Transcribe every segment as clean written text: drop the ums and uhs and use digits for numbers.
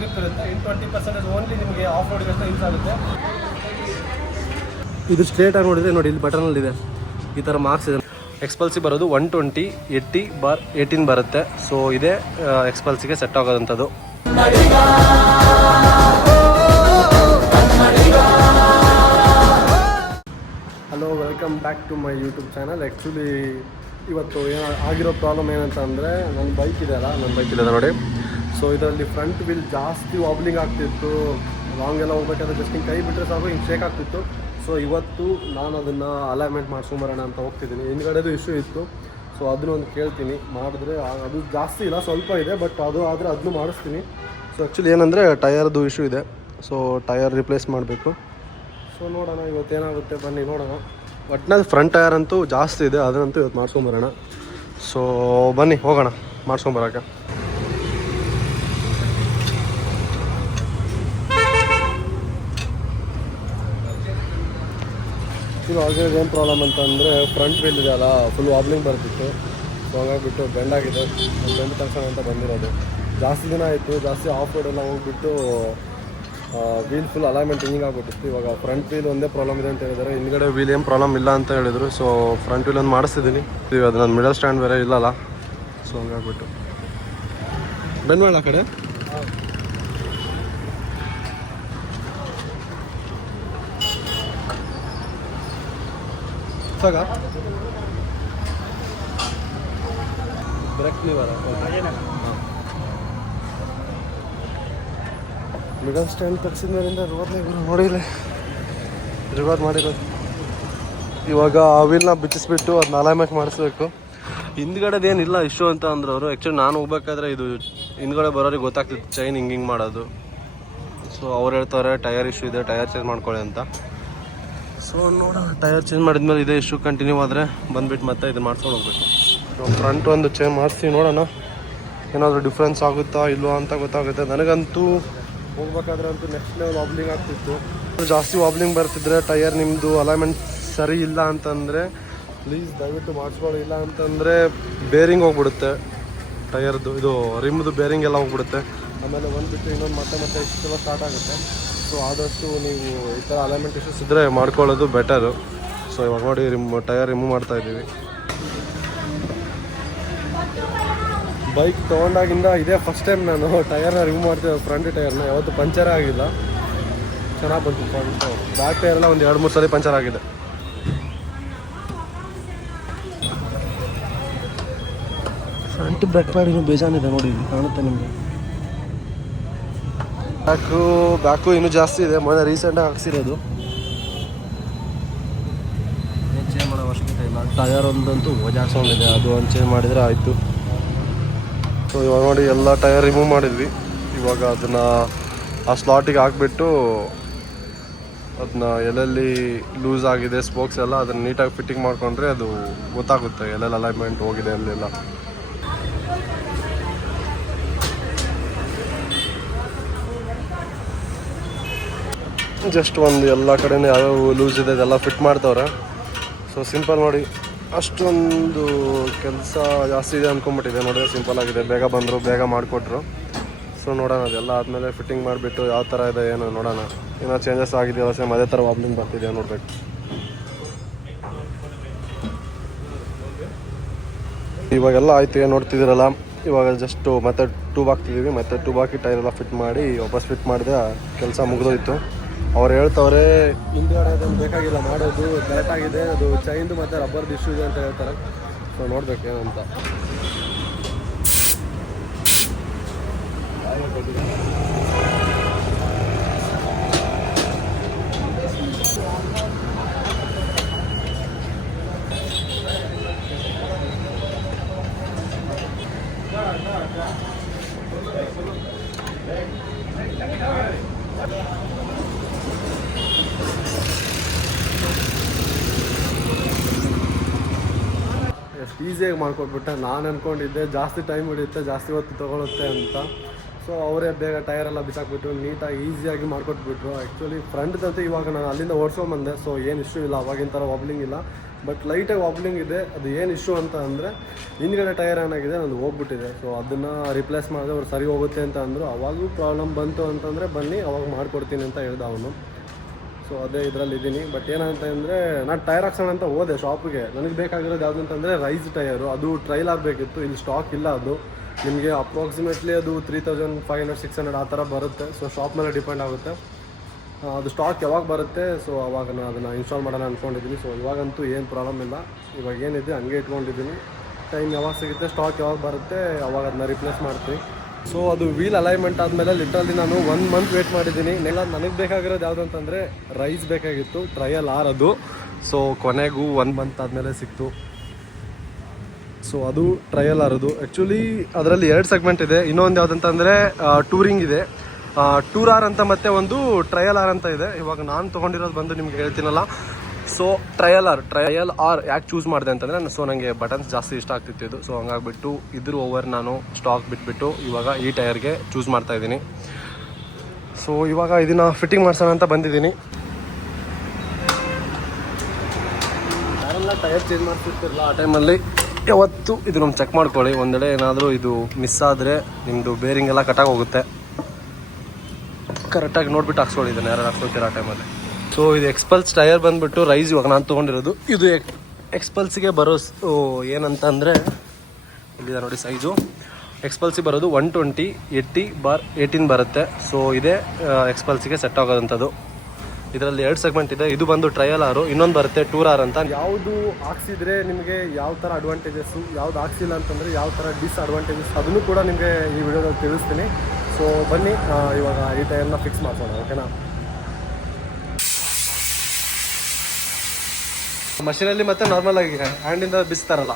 Grip ಇರುತ್ತೆ. ಇನ್ನು 20% only ನಿಮಗೆ ಆಫ್ ರೋಡ್ಗೆ ಅಷ್ಟೇ ಯೂಸ್ ಆಗುತ್ತೆ. ಇದು ಸ್ಟ್ರೇಟಾಗಿ ನೋಡಿದರೆ ನೋಡಿ, ಇಲ್ಲಿ ಬಟನಲ್ಲಿದೆ ಈ ಥರ ಮಾರ್ಕ್ಸ್ ಇದೆ. ಎಕ್ಸ್ಪಲ್ಸಿ ಬರೋದು 120 80/18 ಬರುತ್ತೆ. ಸೊ ಇದೇ ಎಕ್ಸ್ಪಲ್ಸಿಗೆ ಸೆಟ್ ಆಗೋದಂಥದ್ದು. Hello, welcome back to my YouTube channel. Actually ಇವತ್ತು ಆಗಿರೋ ಪ್ರಾಬ್ಲಮ್ ಏನಂತ ಅಂದರೆ, ನನ್ನ ಬೈಕ್ ಇದೆ ನೋಡಿ. ಸೊ ಇದರಲ್ಲಿ ಫ್ರಂಟ್ ವೀಲ್ ಜಾಸ್ತಿ ವಾಬ್ಲಿಂಗ್ ಆಗ್ತಿತ್ತು. ಲಾಂಗ್ ಎಲ್ಲ ಹೋಗ್ಬೇಕಾದ್ರೆ ಜಸ್ಟ್ ಹಿಂಗೆ ಕೈ ಬಿಟ್ಟರೆ ಸಾಕು, ಹಿಂಗೆ ಶೇಕ್ ಆಗ್ತಿತ್ತು. ಸೊ ಇವತ್ತು ನಾನು ಅದನ್ನು ಅಲೈನ್ಮೆಂಟ್ ಮಾಡ್ಸ್ಕೊಂಬರೋಣ ಅಂತ ಹೋಗ್ತಿದ್ದೀನಿ. ಹಿಂದ್ಗಡೆದು ಇಶ್ಯೂ ಇತ್ತು, ಸೊ ಅದನ್ನು ಒಂದು ಕೇಳ್ತೀನಿ. ಮಾಡಿದ್ರೆ ಅದು ಜಾಸ್ತಿ ಇಲ್ಲ, ಸ್ವಲ್ಪ ಇದೆ, ಬಟ್ ಅದು ಆದರೆ ಅದನ್ನು ಮಾಡಿಸ್ತೀನಿ. ಸೊ ಆ್ಯಕ್ಚುಲಿ ಏನಂದರೆ ಟಯರ್ದು ಇಶ್ಯೂ ಇದೆ. ಸೊ ಟಯರ್ ರಿಪ್ಲೇಸ್ ಮಾಡಬೇಕು. ಸೊ ನೋಡೋಣ ಇವತ್ತೇನಾಗುತ್ತೆ, ಬನ್ನಿ ನೋಡೋಣ. ಒಟ್ಟಿನಲ್ಲಿ ಫ್ರಂಟ್ ಟಯರ್ ಅಂತೂ ಜಾಸ್ತಿ ಇದೆ, ಅದನ್ನಂತೂ ಇವತ್ತು ಮಾಡ್ಸ್ಕೊಂಬರೋಣ. ಸೊ ಬನ್ನಿ ಹೋಗೋಣ ಮಾಡ್ಸ್ಕೊಂಬರೋಕ್ಕೆ. ಇವಾಗ ಏನು ಪ್ರಾಬ್ಲಮ್ ಅಂತಂದರೆ, ಫ್ರಂಟ್ ವೀಲ್ ಇದೆಯಲ್ಲ ಫುಲ್ ವಾಬ್ಲಿಂಗ್ ಬರ್ತಿತ್ತು. ಸೊ ಹಂಗಾಗಿಬಿಟ್ಟು ಬೆಂಡ್ ಆಗಿದೆ. ಬೆಂಡ್ ತಕ್ಷಣ ಅಂತ ಬಂದಿರೋದು ಜಾಸ್ತಿ ದಿನ ಆಯಿತು. ಜಾಸ್ತಿ ಆಫ್ ರೋಡ್ ಎಲ್ಲ ಹೋಗ್ಬಿಟ್ಟು ವೀಲ್ ಫುಲ್ ಅಲೈನ್ಮೆಂಟ್ ಹಿಂಗೆ ಆಗ್ಬಿಟ್ಟಿತ್ತು. ಇವಾಗ ಫ್ರಂಟ್ ವೀಲ್ ಒಂದೇ ಪ್ರಾಬ್ಲಮ್ ಇದೆ ಅಂತ ಹೇಳಿದ್ದಾರೆ. ಹಿಂದ್ಗಡೆ ವೀಲ್ ಏನು ಪ್ರಾಬ್ಲಮ್ ಇಲ್ಲ ಅಂತ ಹೇಳಿದರು. ಸೊ ಫ್ರಂಟ್ ವೀಲ್ ಒಂದು ಮಾಡಿಸ್ತಿದ್ದೀನಿ. ಅದು ನನ್ನ ಮಿಡಲ್ ಸ್ಟ್ಯಾಂಡ್ ಬೇರೆ ಇಲ್ಲಲ್ಲ, ಸೊ ಹಂಗಾಗ್ಬಿಟ್ಟು ಬೆಂಡ್ ಮಾಡಿ ಆ ಕಡೆ. ಸಾಕ ಬ್ರೇಕ್ ಲಿವರ್ ಮಿಡಲ್ ಸ್ಟ್ಯಾಂಡ್ ತಗ್ಸಿದ ಮೇಲಿಂದ ರೋಡ್ನಾಗ ನೋಡಿಲ್ಲ, ರಿವರ್ ಮಾಡಿರೋದು. ಇವಾಗ ಆ ವೀಲ್ನ ಬಿಚ್ಚಿಸ್ಬಿಟ್ಟು ಅದನ್ನ ಅಲೈನ್ಮೆಂಟ್ ಮಾಡಿಸ್ಬೇಕು. ಹಿಂದ್ಗಡೆದೇನಿಲ್ಲ ಇಶ್ಯೂ ಅಂತ ಅಂದ್ರೆ ಅವರು. ಆ್ಯಕ್ಚುಲಿ ನಾನು ಹೋಗ್ಬೇಕಾದ್ರೆ ಇದು ಹಿಂದ್ಗಡೆ ಬರೋರಿಗೆ ಗೊತ್ತಾಗ್ತಿತ್ತು ಚೈನ್ ಹಿಂಗೆ ಮಾಡೋದು. ಸೊ ಅವ್ರು ಹೇಳ್ತಾರೆ ಟಯರ್ ಇಶ್ಯೂ ಇದೆ, ಟಯರ್ ಚೇಂಜ್ ಮಾಡ್ಕೊಳ್ಳಿ ಅಂತ. ಸೊ ನೋಡೋಣ, ಟಯರ್ ಚೇಂಜ್ ಮಾಡಿದ್ಮೇಲೆ ಇದೇ ಇಶ್ಯೂ ಕಂಟಿನ್ಯೂ ಆದರೆ ಬಂದುಬಿಟ್ಟು ಮತ್ತೆ ಇದು ಮಾಡ್ಸ್ಕೊಂಡು ಹೋಗ್ಬೇಕು. ಸೊ ಫ್ರಂಟ್ ಒಂದು ಚೇಂಜ್ ಮಾಡಿಸ್ತೀವಿ, ನೋಡೋಣ ಏನಾದರೂ ಡಿಫ್ರೆನ್ಸ್ ಆಗುತ್ತಾ ಇಲ್ವಾ ಅಂತ ಗೊತ್ತಾಗುತ್ತೆ. ನನಗಂತೂ ಹೋಗ್ಬೇಕಾದ್ರೆ ಅಂತೂ ನೆಕ್ಸ್ಟ್ ಲೆವೆಲ್ ವಾಬ್ಲಿಂಗ್ ಆಗ್ತಿತ್ತು. ಜಾಸ್ತಿ ವಾಬ್ಲಿಂಗ್ ಬರ್ತಿದ್ರೆ ಟಯರ್ ನಿಮ್ಮದು ಅಲೈನ್ಮೆಂಟ್ ಸರಿ ಇಲ್ಲ ಅಂತಂದರೆ ಪ್ಲೀಸ್ ದಯವಿಟ್ಟು ಮಾಡಿಸ್ಕೊಳ್ಳಿ. ಇಲ್ಲ ಅಂತಂದರೆ ಬೇರಿಂಗ್ ಹೋಗ್ಬಿಡುತ್ತೆ ಟಯರ್ದು, ಇದು ರಿಮ್ದು ಬೇರಿಂಗ್ ಎಲ್ಲ ಹೋಗ್ಬಿಡುತ್ತೆ. ಆಮೇಲೆ ಒಂದು ಬಿಟ್ಟು ಇನ್ನೊಂದು ಮತ್ತೆ ಇಷ್ಟೆಲ್ಲ ಸ್ಟಾರ್ಟ್ ಆಗುತ್ತೆ. ಸೊ ಆದಷ್ಟು ನೀವು ಈ ಥರ ಅಲೈನ್ಮೆಂಟ್ ಇಶ್ಯೂಸ್ ಇದ್ದರೆ ಮಾಡ್ಕೊಳ್ಳೋದು ಬೆಟರು. ಸೊ ಇವಾಗ ನೋಡಿ ಟಯರ್ ರಿಮೂವ್ ಮಾಡ್ತಾಯಿದ್ದೀವಿ. ಬೈಕ್ ತೊಗೊಂಡಾಗಿಂದ ಇದೇ ಫಸ್ಟ್ ಟೈಮ್ ನಾನು ಟಯರ್ನ ರಿಮೂವ್ ಮಾಡ್ತೀವಿ. ಫ್ರಂಟ್ ಟಯರ್ನ ಯಾವತ್ತು ಪಂಚರೇ ಆಗಿಲ್ಲ. ಚೆನ್ನಾಗಿ ಬಂತು ಫ್ರಂಟ್. ಬ್ಯಾಕ್ ಟೈರೆಲ್ಲ ಒಂದು 2-3 ಸಲ ಪಂಚರ್ ಆಗಿದೆ. ಫ್ರಂಟ್ ಬ್ರೇಕ್ ಪ್ಯಾಡ್ ಇನ್ನೂ ಬೇಜಾನಿದೆ ನೋಡಿ, ಕಾಣುತ್ತೆ ನಿಮಗೆ. ಬ್ಯಾಕು ಇನ್ನೂ ಜಾಸ್ತಿ ಇದೆ, ಮೊನ್ನೆ ರೀಸೆಂಟಾಗಿ ಹಾಕ್ಸಿರೋದು. ಚೇಂಜ್ ಮಾಡೋ ಅವಶ್ಯಕತೆ ಇಲ್ಲ. ಟಯರ್ ಒಂದಂತೂ ಓಜಾಡ್ಸೋಂಗಿದೆ, ಅದು ಒಂದು ಚೇಂಜ್ ಮಾಡಿದರೆ ಆಯಿತು. ಸೊ ಇವಾಗ ನೋಡಿ ಎಲ್ಲ ಟಯರ್ ರಿಮೂವ್ ಮಾಡಿದ್ವಿ. ಇವಾಗ ಅದನ್ನು ಆ ಸ್ಲಾಟಿಗೆ ಹಾಕ್ಬಿಟ್ಟು ಅದನ್ನ ಎಲ್ಲೆಲ್ಲಿ ಲೂಸ್ ಆಗಿದೆ ಸ್ಪೋಕ್ಸ್ ಎಲ್ಲ ಅದನ್ನು ನೀಟಾಗಿ ಫಿಟ್ಟಿಂಗ್ ಮಾಡಿಕೊಂಡ್ರೆ ಅದು ಗೊತ್ತಾಗುತ್ತೆ ಎಲ್ಲೆಲ್ಲಿ ಅಲೈನ್ಮೆಂಟ್ ಹೋಗಿದೆ ಅಲ್ಲೆಲ್ಲ. ಜಸ್ಟ್ ಒಂದು ಎಲ್ಲ ಕಡೆಯೂ ಯಾವ್ಯಾವ ಲೂಸ್ ಇದೆ ಅದೆಲ್ಲ ಫಿಟ್ ಮಾಡ್ತವ್ರೆ. ಸೊ ಸಿಂಪಲ್ ನೋಡಿ, ಅಷ್ಟೊಂದು ಕೆಲಸ ಜಾಸ್ತಿ ಇದೆ ಅಂದ್ಕೊಂಬಿಟ್ಟಿದೆ. ನೋಡಿದ್ರೆ ಸಿಂಪಲ್ ಆಗಿದೆ, ಬೇಗ ಬಂದರು, ಬೇಗ ಮಾಡಿಕೊಟ್ರು. ಸೊ ನೋಡೋಣ, ಅದೆಲ್ಲ ಆದಮೇಲೆ ಫಿಟ್ಟಿಂಗ್ ಮಾಡಿಬಿಟ್ಟು ಯಾವ ಥರ ಇದೆ ಏನು ನೋಡೋಣ. ಏನೋ ಚೇಂಜಸ್ ಆಗಿದೆಯಲ್ಲ, ಸೇಮ್ ಅದೇ ಥರ ವಾಬ್ಲಿಂಗ್ ಬರ್ತಿದೆಯಾ ನೋಡಬೇಕು. ಇವಾಗೆಲ್ಲ ಆಯಿತು, ಏನು ನೋಡ್ತಿದ್ದೀರಲ್ಲ. ಇವಾಗ ಜಸ್ಟು ಮತ್ತೆ ಟ್ಯೂಬ್ ಹಾಕ್ತಿದ್ದೀವಿ. ಮತ್ತೆ ಟ್ಯೂಬ್ ಹಾಕಿ ಟೈರೆಲ್ಲ ಫಿಟ್ ಮಾಡಿ ವಾಪಸ್ ಫಿಟ್ ಮಾಡಿದೆ, ಕೆಲಸ ಮುಗಿದೋಯ್ತು. ಅವ್ರು ಹೇಳ್ತವ್ರೆ ಹಿಂದ್ಗಡೆ ಅದನ್ನು ಬೇಕಾಗಿಲ್ಲ ಮಾಡೋದು, ಕರೆಕ್ಟಾಗಿದೆ, ಅದು ಚೈನ್ದು ಮತ್ತು ರಬ್ಬರ್ದು ಇಶ್ಯೂ ಇದೆ ಅಂತ ಹೇಳ್ತಾರೆ. ಸೊ ನೋಡ್ಬೇಕು ಏನಂತ. ಎಷ್ಟು ಈಸಿಯಾಗಿ ಮಾಡ್ಕೊಟ್ಬಿಟ್ಟೆ. ನಾನು ಅಂದ್ಕೊಂಡಿದ್ದೆ ಜಾಸ್ತಿ ಟೈಮ್ ಹಿಡಿಯುತ್ತೆ, ಜಾಸ್ತಿ ಹೊತ್ತು ತೊಗೊಳುತ್ತೆ ಅಂತ. ಸೊ ಸೊ ಅವರೇ ಬೇಗ ಟೈರೆಲ್ಲ ಬಿಸಾಕ್ಬಿಟ್ಟು ನೀಟಾಗಿ ಈಸಿಯಾಗಿ ಮಾಡಿಕೊಟ್ಬಿಟ್ರು. ಆ್ಯಕ್ಚುಲಿ ಫ್ರಂಟ್ದಂತೂ ಇವಾಗ ನಾನು ಅಲ್ಲಿಂದ ಓಡಿಸ್ಕೊಂಬಂದೆ, ಸೊ ಏನು ಇಶ್ಯೂ ಇಲ್ಲ, ಅವಾಗಿನ ಥರ ವಾಬ್ಲಿಂಗ್ ಇಲ್ಲ. ಬಟ್ ಲೈಟಾಗಿ ವಾಬ್ಲಿಂಗ್ ಇದೆ. ಅದು ಏನು ಇಶ್ಯೂ ಅಂತ ಅಂದರೆ ಹಿಂದ್ಗಡೆ ಟೈರ್ ಏನಾಗಿದೆ ನಂದು ಹೋಗ್ಬಿಟ್ಟಿದೆ. ಸೊ ಅದನ್ನು ರಿಪ್ಲೇಸ್ ಮಾಡಿದ್ರೆ ಅವ್ರು ಸರಿ ಹೋಗುತ್ತೆ ಅಂತ ಅಂದರು. ಅವಾಗೂ ಪ್ರಾಬ್ಲಮ್ ಬಂತು ಅಂತಂದರೆ ಬನ್ನಿ ಅವಾಗ ಮಾಡಿಕೊಡ್ತೀನಿ ಅಂತ ಹೇಳ್ದೆ ಅವನು. ಸೊ ಅದೇ ಇದರಲ್ಲಿ ಇದ್ದೀನಿ. ಬಟ್ ಏನಂತ ಅಂದರೆ ನಾನು ಟೈರ್ ಹಾಕ್ಸೋಣ ಅಂತ ಹೋದೆ ಶಾಪಿಗೆ. ನನಗೆ ಬೇಕಾಗಿರೋದು ಯಾವುದು ಅಂತಂದರೆ ರೈಸ್ ಟೈರು. ಅದು ಟ್ರೈಲ್ ಆಗಬೇಕಿತ್ತು, ಇಲ್ಲಿ ಸ್ಟಾಕ್ ಇಲ್ಲ. ಅದು ನಿಮಗೆ ಅಪ್ರಾಕ್ಸಿಮೇಟ್ಲಿ ಅದು 3500-600 ಆ ಥರ ಬರುತ್ತೆ. ಸೊ ಶಾಪ್ ಮೇಲೆ ಡಿಪೆಂಡ್ ಆಗುತ್ತೆ, ಅದು ಸ್ಟಾಕ್ ಯಾವಾಗ ಬರುತ್ತೆ. ಸೊ ಅವಾಗ ನಾನು ಅದನ್ನು ಇನ್ಸ್ಟಾಲ್ ಮಾಡೋಣ ಅಂದ್ಕೊಂಡಿದ್ದೀನಿ. ಸೊ ಇವಾಗಂತೂ ಏನು ಪ್ರಾಬ್ಲಮ್ ಇಲ್ಲ, ಇವಾಗ ಏನಿದೆ ಹಂಗೆ ಇಟ್ಕೊಂಡಿದ್ದೀನಿ. ಟೈಮ್ ಯಾವಾಗ ಸಿಗುತ್ತೆ, ಸ್ಟಾಕ್ ಯಾವಾಗ ಬರುತ್ತೆ ಅವಾಗ ಅದನ್ನ ರಿಪ್ಲೇಸ್ ಮಾಡ್ತೀನಿ. ಸೊ ಅದು ವೀಲ್ ಅಲೈನ್ಮೆಂಟ್ ಆದಮೇಲೆ ಲಿಟ್ರಲ್ಲಿ ನಾನು 1 ಮಂತ್ ವೇಟ್ ಮಾಡಿದ್ದೀನಿ. ನನಗೆ ಬೇಕಾಗಿರೋದು ಯಾವುದು ಅಂತಂದರೆ ರೈಸ್ ಬೇಕಾಗಿತ್ತು, ಟ್ರಯಲ್ ಆರ್ ಅದು. ಸೊ ಕೊನೆಗೂ 1 ಮಂತ್ ಆದಮೇಲೆ ಸಿಕ್ತು. ಸೊ ಅದು ಟ್ರಯಲ್ ಆರೋದು. ಆ್ಯಕ್ಚುಲಿ ಅದರಲ್ಲಿ 2 ಸೆಗ್ಮೆಂಟ್ ಇದೆ. ಇನ್ನೊಂದು ಯಾವುದಂತಂದರೆ ಟೂರಿಂಗ್ ಇದೆ, ಟೂರ್ ಆರ್ ಅಂತ, ಮತ್ತು ಒಂದು ಟ್ರಯಲ್ ಆರ್ ಅಂತ ಇದೆ. ಇವಾಗ ನಾನು ತೊಗೊಂಡಿರೋದು ಬಂದು ನಿಮ್ಗೆ ಹೇಳ್ತೀನಲ್ಲ. ಸೊ ಟ್ರಯಲ್ ಆರ್ ಯಾಕೆ ಚೂಸ್ ಮಾಡಿದೆ ಅಂತಂದರೆ ಸೊ ನನಗೆ ಬಟನ್ಸ್ ಜಾಸ್ತಿ ಇಷ್ಟ ಆಗ್ತಿತ್ತು ಇದು. ಸೊ ಹಂಗಾಗ್ಬಿಟ್ಟು ಇದ್ರ ಓವರ್ ನಾನು ಸ್ಟಾಕ್ ಬಿಟ್ಬಿಟ್ಟು ಇವಾಗ ಈ ಟೈರ್ಗೆ ಚೂಸ್ ಮಾಡ್ತಾಯಿದ್ದೀನಿ. ಸೊ ಇವಾಗ ಇದನ್ನು ಫಿಟ್ಟಿಂಗ್ ಮಾಡ್ಸೋಣ ಅಂತ ಬಂದಿದ್ದೀನಿ. ಯಾರೆಲ್ಲ ಟೈರ್ ಚೇಂಜ್ ಮಾಡ್ತಿರ್ತಿರಲ್ಲ ಆ ಟೈಮಲ್ಲಿ ಯಾವತ್ತು ಇದು ನಮ್ಮ ಚೆಕ್ ಮಾಡ್ಕೊಳ್ಳಿ. ಒಂದೆಡೆ ಏನಾದರೂ ಇದು ಮಿಸ್ ಆದರೆ ನಿಮ್ಮದು ಬೇರಿಂಗ್ ಎಲ್ಲ ಕಟ್ಟಾಗಿ ಹೋಗುತ್ತೆ. ಕರೆಕ್ಟಾಗಿ ನೋಡ್ಬಿಟ್ಟು ಹಾಕ್ಸ್ಕೊಳ್ಳಿ ಇದನ್ನು ಯಾರು ಹಾಕ್ಸ್ಕೊಳ್ತೀರ ಆ ಟೈಮಲ್ಲಿ. ಸೊ ಇದು ಎಕ್ಸ್ಪಲ್ಸ್ ಟೈರ್ ಬಂದುಬಿಟ್ಟು ರೈಸ್ ಇವಾಗ ನಾನು ತೊಗೊಂಡಿರೋದು. ಇದು ಎಕ್ಸ್ಪಲ್ಸಿಗೆ ಬರೋ ಏನಂತ ಅಂದರೆ ಇಲ್ಲಿದೆ ನೋಡಿ ಸೈಜು. ಎಕ್ಸ್ಪಲ್ಸಿಗೆ ಬರೋದು 120/80/18 ಬರುತ್ತೆ. ಸೊ ಇದೇ ಎಕ್ಸ್ಪಲ್ಸಿಗೆ ಸೆಟ್ ಆಗೋದಂಥದ್ದು. ಇದರಲ್ಲಿ 2 ಸೆಗ್ಮೆಂಟ್ ಇದೆ. ಇದು ಬಂದು ಟ್ರಯಲ್ ಆರು, ಇನ್ನೊಂದು ಬರುತ್ತೆ ಟೂರ್ ಆರ್ ಅಂತ. ಯಾವುದು ಹಾಕ್ಸಿದ್ರೆ ನಿಮಗೆ ಯಾವ ಥರ ಅಡ್ವಾಂಟೇಜಸ್ಸು, ಯಾವ್ದು ಹಾಕ್ಸಿಲ್ಲ ಅಂತಂದರೆ ಯಾವ ಥರ ಡಿಸ್ಅಡ್ವಾಂಟೇಜಸ್, ಅದನ್ನು ಕೂಡ ನಿಮಗೆ ಈ ವಿಡಿಯೋದಲ್ಲಿ ತಿಳಿಸ್ತೀನಿ. ಸೊ ಬನ್ನಿ ಇವಾಗ ಈ ಟೈರ್ನ ಫಿಕ್ಸ್ ಮಾಡ್ಸೋಣ, ಓಕೆನಾ. ಮಷೀನಲ್ಲಿ ಮತ್ತೆ ನಾರ್ಮಲ್ ಆಗಿ ಹ್ಯಾಂಡಿಂದ ಬಿಸ್ತಾರಲ್ಲ.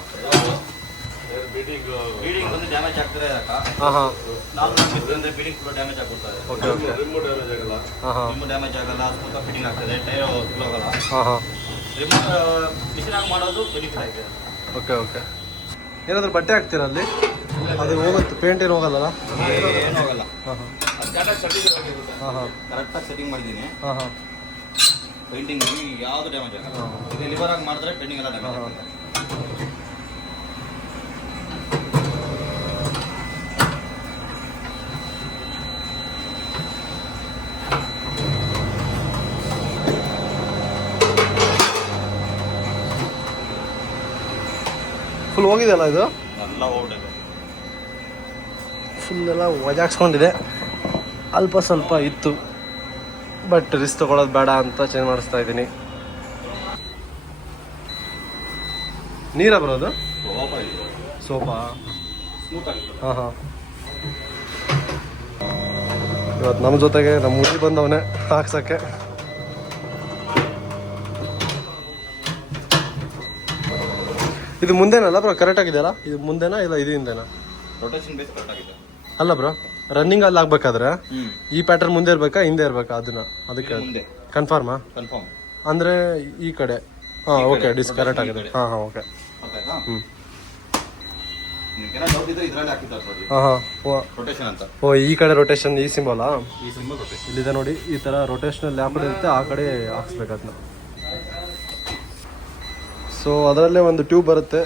ಡ್ಯಾಮೇಜ್ ಆಗ್ತದೆ. ಡ್ಯಾಮೇಜ್ ಆಗ್ಬಿಡ್ತಾರೆ. Okay okay. ಡ್ಯಾಮೇಜ್ ಆಗಲ್ಲ, ಸ್ವಲ್ಪ ಫಿಟ್ಟಿಂಗ್ ಆಗ್ತದೆ, ಟೈರ್ ಹೋಗಲ್ಲ. ಮಿಷಿನ್ ಆಗಿ ಮಾಡೋದು ಬೆನಿಫಿಟ್ ಆಗಿದೆ. Okay okay. ಏನಾದರೂ ಬಟ್ಟೆ ಹಾಕ್ತೀರಾ ಅಲ್ಲಿ? ಅದು ಹೋಗುತ್ತೆ, ಪೇಂಟ್ ಏನು ಹೋಗಲ್ಲ? ಏನು ಹೋಗಲ್ಲ. ಕರೆಕ್ಟಾಗಿ ಸೆಟ್ಟಿಂಗ್ ಮಾಡಿದ್ದೀನಿ. ಪೇಂಟಿಂಗ್ ಯಾವುದು ಡ್ಯಾಮೇಜ್ ಆಗಲ್ಲ. ಈಗ ಲಿವರ್ ಆಗಿ ಮಾಡಿದ್ರೆ ಪೇಂಟಿಂಗ್ ಎಲ್ಲ ಡ್ಯಾಮೇಜ್ ಆಗುತ್ತೆ. ಫುಲ್ ಹೋಗಿದೆಯಲ್ಲ ಇದು? ಎಲ್ಲ ಹೋಗ್ಬಿಟ್ಟಿದೆ, ಫುಲ್ ಎಲ್ಲ ವಜಾಕ್ಸ್ಕೊಂಡಿದೆ. ಅಲ್ಪ ಸ್ವಲ್ಪ ಇತ್ತು, ಬಟ್ ರಿಸ್ಕ್ ತೊಗೊಳೋದು ಬೇಡ ಅಂತ ಚೇಂಜ್ ಮಾಡಿಸ್ತಾ ಇದ್ದೀನಿ. ನೀರ ಬರೋದು ಸೋಫಾ. ಹಾಂ ಹಾಂ. ಇವತ್ತು ನಮ್ಮ ಜೊತೆಗೆ ನಮ್ಮ ಹುಡುಗಿ ಬಂದವನೇ ಹಾಕ್ಸೋಕ್ಕೆ. ಇದು ಮುಂದೆನಲ್ಲ ಬ್ರೋ? ಕರೆಕ್ಟ್ ಆಗಿದೆಯಲ್ಲ ಇದು? ಮುಂದೆನಾ ಇಲ್ಲ ಇದು ಹಿಂದೆನಾ? ರೊಟೇಷನ್ ಬೇಸ್ ಕರೆಕ್ಟ್ ಆಗಿದೆ. ಅಲ್ಲ ಬ್ರೋ, ರನ್ನಿಂಗ್ ಅಲ್ಲಿ ಆಗ್ಬೇಕಾದ್ರೆ ಈ ಪ್ಯಾಟರ್ನ್ ಮುಂದೆ ಇರ್ಬೇಕಾ ಹಿಂದೆ ಇರ್ಬೇಕಾ ಅದನ್ನ? ಅದಕ್ಕೆ ಕನ್ಫರ್ಮಾ? ಕನ್ಫರ್ಮ್ ಅಂದ್ರೆ ಈ ಕಡೆ. ಹಾಂ ಓಕೆ, ಡಿಸ್ ಕರೆಕ್ಟ್ ಆಗಿದೆ. ಹಾಂ ಹಾಂ ಓಕೆ. ಹ್ಞೂ ಹಾಂ ಹಾಂ. ಓ ಈ ಕಡೆ ರೊಟೇಷನ್, ಈ ಸಿಂಬಲಾ? ಇಲ್ಲಿದೆ ನೋಡಿ, ಈ ಥರ ರೊಟೇಷನಲ್ ಲ್ಯಾಂಪ್ ಇರುತ್ತೆ, ಆ ಕಡೆ ಹಾಕ್ಸ್ಬೇಕು ಅದನ್ನ. ಸೊ ಅದರಲ್ಲೇ ಒಂದು ಟ್ಯೂಬ್ ಬರುತ್ತೆ.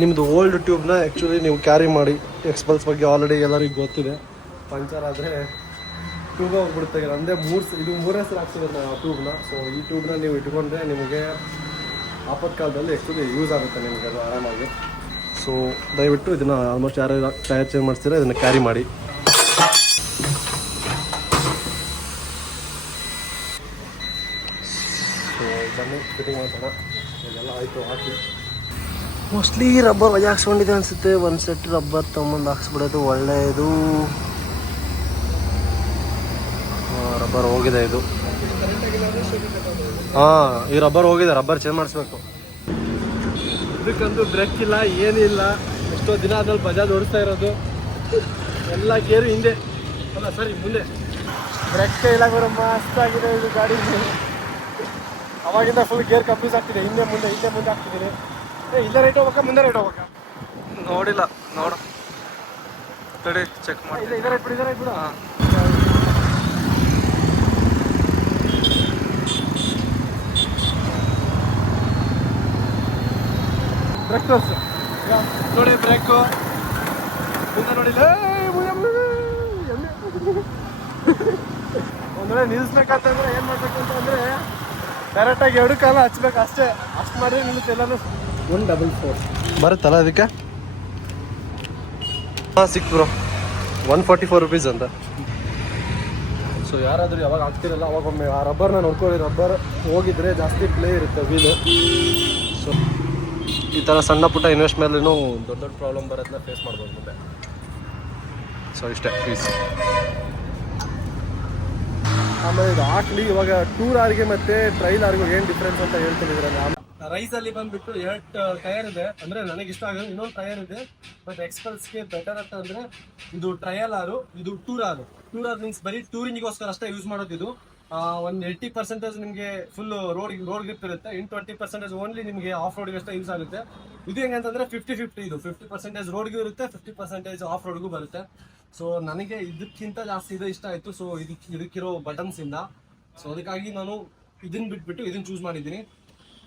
ನಿಮ್ಮದು ಓಲ್ಡ್ ಟ್ಯೂಬ್ನ ಆ್ಯಕ್ಚುಲಿ ನೀವು ಕ್ಯಾರಿ ಮಾಡಿ. ಎಕ್ಸ್ಪಲ್ಸ್ ಬಗ್ಗೆ ಆಲ್ರೆಡಿ ಎಲ್ಲರಿಗೂ ಗೊತ್ತಿದೆ. ಪಂಚರ್ ಆದರೆ ಟ್ಯೂಬ್ ಹೋಗ್ಬಿಡುತ್ತೆ. ಅಂದರೆ ಇದು 3 ಸಲ ಹಾಕ್ಸಿರೋದು ನಾವು ಆ ಟ್ಯೂಬ್ನ. ಸೊ ಈ ಟ್ಯೂಬ್ನ ನೀವು ಇಟ್ಕೊಂಡ್ರೆ ನಿಮಗೆ ಆಪತ್ಕಾಲದಲ್ಲಿ ಆ್ಯಕ್ಚುಲಿ ಯೂಸ್ ಆಗುತ್ತೆ ನಿಮಗೆ ಅದು ಆರಾಮಾಗಿ. ಸೊ ದಯವಿಟ್ಟು ಇದನ್ನು ಆಲ್ಮೋಸ್ಟ್ ಯಾರು ಟೈರ್ ಚೇಂಜ್ ಮಾಡಿಸ್ತೀರ ಇದನ್ನು ಕ್ಯಾರಿ ಮಾಡಿ. ಸೊ ಬನ್ನಿ ಫಿಟ್ಟಿಂಗ್ ಮಾಡ್ಸೋಣ. ಇದೆಲ್ಲ ಆಯಿತು ಹಾಕಿ. ಮೋಸ್ಟ್ಲಿ ರಬ್ಬರ್ ವಜಾ ಹಾಕ್ಸ್ಕೊಂಡಿದೆ ಅನಿಸುತ್ತೆ. ಒಂದು ಸೆಟ್ ರಬ್ಬರ್ ತೊಗೊಂಬಂದು ಹಾಕ್ಸ್ಬಿಡೋದು ಒಳ್ಳೆಯದು. ರಬ್ಬರ್ ಹೋಗಿದೆ ಇದು. ಹಾಂ, ಈ ರಬ್ಬರ್ ಹೋಗಿದೆ, ರಬ್ಬರ್ ಚೇಂಜ್ ಮಾಡಿಸ್ಬೇಕು. ಇದಕ್ಕಂತೂ ಬ್ರೇಕ್ ಇಲ್ಲ, ಏನಿಲ್ಲ. ಎಷ್ಟೋ ದಿನ ಆದ್ಮೇಲೆ ಬಜಾಜ್ ಓಡಿಸ್ತಾ ಇರೋದು. ಎಲ್ಲ ಗೇರು ಹಿಂದೆ ಅಲ್ಲ ಸರಿ ಮುಂದೆ. ಬ್ರೇಕ್ ಇಲ್ಲ ಬರೋ ಮಸ್ತಾಗಿದೆ ಇದು ಗಾಡಿ. ಅವಾಗಿಂದ ಫುಲ್ ಗೇರ್ ಕನ್ಫ್ಯೂಸ್ ಆಗ್ತಿದೆ. ಹಿಂದೆ ಮುಂದೆ ಆಗ್ತಿದ್ದೀನಿ. ಇಲ್ಲೇ ರೈಟ್ ಹೋಗ್ಬೇಕಾ ಮುಂದೆ ರೈಟ್ ಹೋಗ್ಬೇಕಾ ನೋಡಿಲ್ಲ. ನೋಡು ತಡಿ ಚೆಕ್ ಮಾಡಿ. ಹಾಂ ಬ್ರೇಕ್ ತೋರಿಸು ನೋಡಿ, ಬ್ರೇಕು ಮುಂದೆ ನೋಡಿಲ್ಲ. ಒಂದು ವೇಳೆ ನಿಲ್ಲಿಸ್ಬೇಕಂತಂದ್ರೆ ಏನು ಮಾಡ್ಬೇಕು ಅಂತಂದರೆ ಕರೆಕ್ಟಾಗಿ 2 ಕಾಲ ಹಚ್ಬೇಕು ಅಷ್ಟೇ. ಅಷ್ಟು ಮಾಡಿದ್ರೆ ನಿಲ್ಲಿಸುತ್ತೆ. ಎಲ್ಲನೂ 144 ಬರುತ್ತಲ್ಲ ಅದಕ್ಕೆ. ಹಾಂ ಸಿಕ್ತು ಬ್ರೋ, 144 ರುಪೀಸ್ ಅಂತ. ಸೊ ಯಾರಾದರೂ ಯಾವಾಗ ಆಗ್ತಿರಲ್ಲ ಅವಾಗೊಮ್ಮೆ ಆ ರಬ್ಬರ್ನ ನೋಡ್ಕೊಳ್ಳಿ. ರಬ್ಬರ್ ಹೋಗಿದ್ರೆ ಜಾಸ್ತಿ ಪ್ಲೇ ಇರುತ್ತೆ ವೀಲು. ಸೊ ಈ ಥರ ಸಣ್ಣ ಪುಟ್ಟ ಇನ್ವೆಸ್ಟ್ ಮೇಲೂ ದೊಡ್ಡ ದೊಡ್ಡ ಪ್ರಾಬ್ಲಮ್ ಬರೋದನ್ನ ಫೇಸ್ ಮಾಡ್ಬೋದು ಮುಂದೆ. ಸೊ ಇಷ್ಟೇ ಫೀಸ್. ಆಮೇಲೆ ಇದು ಹಾಕ್ಲಿ ಇವಾಗ ಟೂರ್ ಆರ್ಗೆ ಮತ್ತು ಟ್ರೈಲ್ ಆರ್ಗೂ ಏನು ಡಿಫ್ರೆನ್ಸ್ ಅಂತ ಹೇಳ್ತೀನಿ ಇದರಲ್ಲಿ. ರೈಸಲ್ಲಿ ಬಂದುಬಿಟ್ಟು 2 ಟೈರ್ ಇದೆ, ಅಂದರೆ ನನಗೆ ಇಷ್ಟ ಆಗೋದು. ಇನ್ನೊಂದು ಟೈರ್ ಇದೆ ಬಟ್ ಎಕ್ಸ್ಪಲ್ಸ್ಗೆ ಬೆಟರ್ ಅಂತ ಅಂದರೆ ಇದು ಟ್ರಯಲ್ ಆರು, ಇದು ಟೂರ್ ಆರು. ಟೂರ್ ಆರ್ ಮೀನ್ಸ್ ಬರೀ ಟೂರಿಂಗಿಗೋಸ್ಕರ ಅಷ್ಟೇ ಯೂಸ್ ಮಾಡೋದು. ಇದು ಒಂದು 80% ನಿಮಗೆ ಫುಲ್ ರೋಡ್ ಗ್ರಿಪ್ ಇರುತ್ತೆ. ಇನ್ನು 20% ಓನ್ಲಿ ನಿಮಗೆ ಆಫ್ ರೋಡ್ಗೆ ಅಷ್ಟೇ ಯೂಸ್ ಆಗುತ್ತೆ. ಇದು ಹೆಂಗಂತಂದರೆ 50-50. ಇದು 50% ರೋಡ್ಗೂ ಇರುತ್ತೆ, 50% ಆಫ್ ರೋಡ್ಗೂ ಬರುತ್ತೆ. ಸೊ ನನಗೆ ಇದಕ್ಕಿಂತ ಜಾಸ್ತಿ ಇದು ಇಷ್ಟ ಆಯಿತು. ಸೊ ಇದಕ್ಕಿರೋ ಬಟನ್ಸಿಂದ. ಸೊ ಅದಕ್ಕಾಗಿ ನಾನು ಇದನ್ನು ಬಿಟ್ಬಿಟ್ಟು ಇದನ್ನು ಚೂಸ್ ಮಾಡಿದ್ದೀನಿ.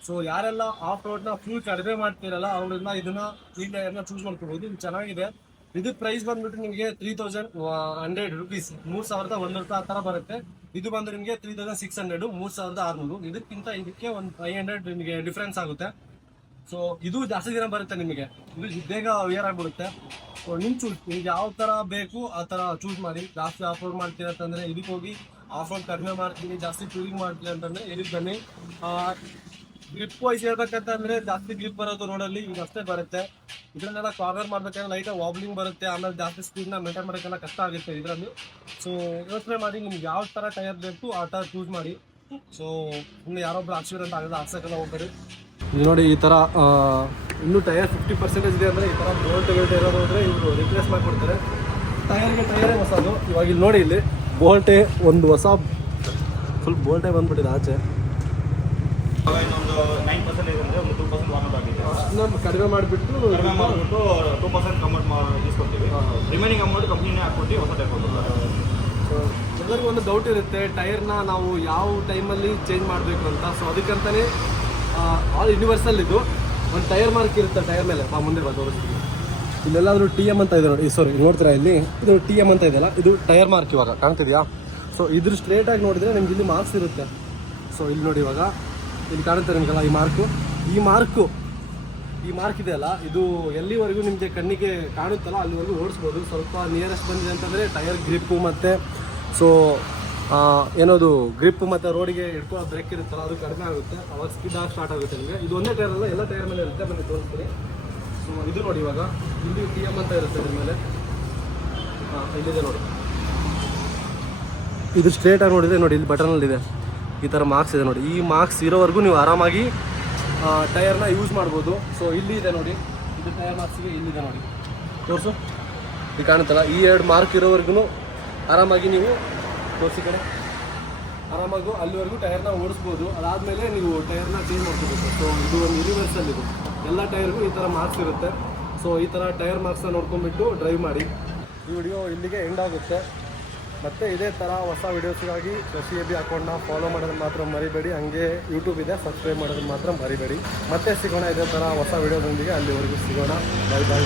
ಸೊ ಯಾರೆಲ್ಲ ಆಫ್ ರೋಡ್ನ ಫುಲ್ ಕಡಿಮೆ ಮಾಡ್ತಿರಲ್ಲ ಅವರೆಲ್ಲ ಇದನ್ನ ಈ ಟೈರ್ನ ಚೂಸ್ ಮಾಡ್ಕೋಬಹುದು. ಇದು ಚೆನ್ನಾಗಿದೆ. ಇದು ಪ್ರೈಸ್ ಬಂದ್ಬಿಟ್ಟು ನಿಮಗೆ 3100 ರುಪೀಸ್, 3100 ಆ ಥರ ಬರುತ್ತೆ. ಇದು ಬಂದು ನಿಮಗೆ 3600, 3600. ಇದಕ್ಕೆ ಒಂದು 500 ನಿಮಗೆ ಡಿಫ್ರೆನ್ಸ್ ಆಗುತ್ತೆ. ಸೊ ಇದು ಜಾಸ್ತಿ ದಿನ ಬರುತ್ತೆ ನಿಮಗೆ. ಇದು ಬೇಗ ವೇರ್ ಆಗಿಬಿಡುತ್ತೆ. ಸೊ ನಿಮ್ಮ ಚೂಸ್, ನಿಮ್ಗೆ ಯಾವ ಥರ ಬೇಕು ಆ ಥರ ಚೂಸ್ ಮಾಡಿ. ಜಾಸ್ತಿ ಆಫ್ ರೋಡ್ ಮಾಡ್ತೀರ ಅಂತಂದರೆ ಇದಕ್ಕೆ ಹೋಗಿ, ಆಫ್ ರೋಡ್ ಕಡಿಮೆ ಮಾಡ್ತೀನಿ ಜಾಸ್ತಿ ಟೂರಿಂಗ್ ಮಾಡ್ತೀನಿ ಅಂತಂದರೆ ಇದಕ್ಕೆ ಬನ್ನಿ. ಗ್ರಿಪ್ ವೈಸ್ ಹೇಳ್ಬೇಕಂತಂದರೆ ಜಾಸ್ತಿ ಗ್ರಿಪ್ ಬರೋದು ರೋಡಲ್ಲಿ ಈಗ ಅಷ್ಟೇ ಬರುತ್ತೆ. ಇದನ್ನೆಲ್ಲ ಕಾರ್ನರ್ ಮಾಡ್ಬೇಕಂದ್ರೆ ಲೈಟಾಗಿ ವಾಬ್ಲಿಂಗ್ ಬರುತ್ತೆ. ಆಮೇಲೆ ಜಾಸ್ತಿ ಸ್ಪೀಡ್ನ ಮೇಂಟೈನ್ ಮಾಡೋಕ್ಕೆಲ್ಲ ಕಷ್ಟ ಆಗುತ್ತೆ ಇದರಲ್ಲಿ. ಸೊ ಯೋಚನೆ ಮಾಡಿ ನಿಮ್ಗೆ ಯಾವ ಥರ ಟೈರ್ ಬೇಕು ಆ ಥರ ಚೂಸ್ ಮಾಡಿ. ಸೊ ಇನ್ನು ಯಾರೊಬ್ಬರು ಆಕ್ಸಿಡೆಂಟ್ ಆಗೋದು ಹಾಕ್ಸೋಕ್ಕೆಲ್ಲ ಹೋಗ್ಬೇಡಿ. ಇದು ನೋಡಿ, ಈ ಥರ ಇನ್ನೂ ಟೈರ್ 50% ಇದೆ ಅಂದರೆ ಈ ಥರ ಬೋಲ್ಟ್ ಇರೋದು ಅಂದರೆ ಇವರು ರಿಪ್ಲೇಸ್ ಮಾಡಿಕೊಡ್ತಾರೆ. ಟೈರೇ ಹೊಸದು. ಇವಾಗ ಇಲ್ಲಿ ನೋಡಿ, ಇಲ್ಲಿ ಬೋಲ್ಟೇ ಒಂದು ಹೊಸ ಫುಲ್ ಬೋಲ್ಟೇ ಬಂದ್ಬಿಟ್ಟಿದೆ ಆಚೆ. ಇನ್ನೊಂದು 9% ಅಂದರೆ ಒಂದು 2% ವಾರ್ನರ್ ಆಗಿದೆ. ಇನ್ನೊಂದು ಕಡಿಮೆ ಮಾಡಿಬಿಟ್ಟು 2% ಅಮೌಂಟ್ ಇಸ್ಕೊಡ್ತೀವಿ. ರಿಮೈನಿಂಗ್ ಅಮೌಂಟ್ ಕಂಪ್ನಿನೇ ಹಾಕ್ಕೊಟ್ಟು ಹೊಸ ಟೈಪ್ ಕೊಡ್ತಾರೆ. ಸೊ ಎಲ್ಲರಿಗೂ ಒಂದು ಡೌಟ್ ಇರುತ್ತೆ, ಟೈರ್ನ ನಾವು ಯಾವ ಟೈಮಲ್ಲಿ ಚೇಂಜ್ ಮಾಡಬೇಕು ಅಂತ. ಸೊ ಅದಕ್ಕಂತಲೇ ಆಲ್ ಯೂನಿವರ್ಸಲ್ ಇದು ಒಂದು ಟೈರ್ ಮಾರ್ಕ್ ಇರುತ್ತೆ ಟೈರ್ ಮೇಲೆ. ಮುಂದೆ ತೋರಿಸ್ತೀವಿ. ಇಲ್ಲೆಲ್ಲಾದರೂ TM ಅಂತ ಇದೆ ನೋಡಿ. ಸಾರಿ, ನೋಡ್ತೀರಾ ಇಲ್ಲಿ ಇದು TM ಅಂತ ಇದೆಯಲ್ಲ, ಇದು ಟೈರ್ ಮಾರ್ಕ್ ಇವಾಗ ಕಾಣ್ತಿದೆಯಾ. ಸೊ ಇದ್ರ ಸ್ಟ್ರೇಟಾಗಿ ನೋಡಿದರೆ ನಿಮ್ಗೆ ಇಲ್ಲಿ ಮಾರ್ಕ್ಸ್ ಇರುತ್ತೆ. ಸೊ ಇಲ್ಲಿ ನೋಡಿ, ಇವಾಗ ಇಲ್ಲಿ ಕಾಣುತ್ತೆ ನಿಮಗೆಲ್ಲ ಈ ಮಾರ್ಕ್ ಇದೆಯಲ್ಲ, ಇದು ಎಲ್ಲಿವರೆಗೂ ನಿಮಗೆ ಕಣ್ಣಿಗೆ ಕಾಣುತ್ತಲ್ಲ ಅಲ್ಲಿವರೆಗೂ ಓಡಿಸ್ಬೋದು. ಸ್ವಲ್ಪ ನಿಯರೆಸ್ಟ್ ಬಂದಿದೆ ಅಂತಂದರೆ ಟೈರ್ ಗ್ರಿಪ್ಪು ಮತ್ತು ಸೊ ಏನೋದು ಗ್ರಿಪ್ ಮತ್ತು ರೋಡಿಗೆ ಇಟ್ಕೊಳ್ಳೋ ಬ್ರೇಕ್ ಇರುತ್ತಲ್ಲ ಅದು ಕಡಿಮೆ ಆಗುತ್ತೆ. ಅವಾಗ ಸ್ಪೀಡ್ ಆಗಿ ಸ್ಟಾರ್ಟ್ ಆಗುತ್ತೆ ನಿಮಗೆ. ಇದು ಒಂದೇ ಟೈರಲ್ಲ, ಎಲ್ಲ ಟೈರ್ ಮೇಲೆ ಇರುತ್ತೆ. ಬಂದು ತೋರಿಸ್ತೀನಿ. ಸೊ ಇದು ನೋಡಿ, ಇವಾಗ ಇಲ್ಲಿ TM ಅಂತ ಇರುತ್ತೆ ಇದ್ರ ಮೇಲೆ. ಇಲ್ಲಿದೆ ನೋಡಿ, ಇದು ಸ್ಟ್ರೇಟಾಗಿ ನೋಡಿದೆ ನೋಡಿ, ಇಲ್ಲಿ ಬಟನಲ್ಲಿದೆ ಈ ಥರ ಮಾರ್ಕ್ಸ್ ಇದೆ ನೋಡಿ. ಈ ಮಾರ್ಕ್ಸ್ ಇರೋವರೆಗೂ ನೀವು ಆರಾಮಾಗಿ ಟೈರ್ನ ಯೂಸ್ ಮಾಡ್ಬೋದು. ಸೊ ಇಲ್ಲಿ ಇದೆ ನೋಡಿ, ಇದು ಟೈರ್ ಮಾರ್ಕ್ಸಿಗೆ ಇಲ್ಲಿದೆ ನೋಡಿ, ತೋರಿಸು. ಇದು ಕಾಣುತ್ತಲ್ಲ, ಈ 2 ಮಾರ್ಕ್ ಇರೋವರೆಗೂ ಆರಾಮಾಗಿ ನೀವು ತೋರಿಸಿ ಕಡೆ ಆರಾಮಾಗೂ ಅಲ್ಲಿವರೆಗೂ ಟೈರ್ನ ಓಡಿಸ್ಬೋದು. ಅದಾದಮೇಲೆ ನೀವು ಟೈರ್ನ ಚೇಂಜ್ ಮಾಡ್ಕೋಬೇಕು. ಸೊ ಇದು ಒಂದು ಯೂನಿವರ್ಸಲ್, ಇದು ಎಲ್ಲ ಟೈರ್ಗೂ ಈ ಥರ ಮಾರ್ಕ್ಸ್ ಇರುತ್ತೆ. ಸೊ ಈ ಥರ ಟೈರ್ ಮಾರ್ಕ್ಸ್ನ ನೋಡ್ಕೊಂಡ್ಬಿಟ್ಟು ಡ್ರೈವ್ ಮಾಡಿ. ಈ ವಿಡಿಯೋ ಇಲ್ಲಿಗೆ ಎಂಡ್ ಆಗುತ್ತೆ. ಮತ್ತು ಇದೇ ಥರ ಹೊಸ ವೀಡಿಯೋಸ್ಗಾಗಿ ಶಶಿ ಎಬಿ ಅಕೌಂಟ್ನ ಫಾಲೋ ಮಾಡೋದನ್ನ ಮಾತ್ರ ಮರಿಬೇಡಿ. ಹಾಗೆ ಯೂಟ್ಯೂಬ್ ಇದೆ, ಸಬ್ಸ್ಕ್ರೈಬ್ ಮಾಡೋದನ್ನ ಮಾತ್ರ ಮರಿಬೇಡಿ. ಮತ್ತೆ ಸಿಗೋಣ ಇದೇ ಥರ ಹೊಸ ವೀಡಿಯೋದೊಂದಿಗೆ. ಅಲ್ಲಿವರೆಗೂ ಸಿಗೋಣ. ಬೈ ಬಾಯ್.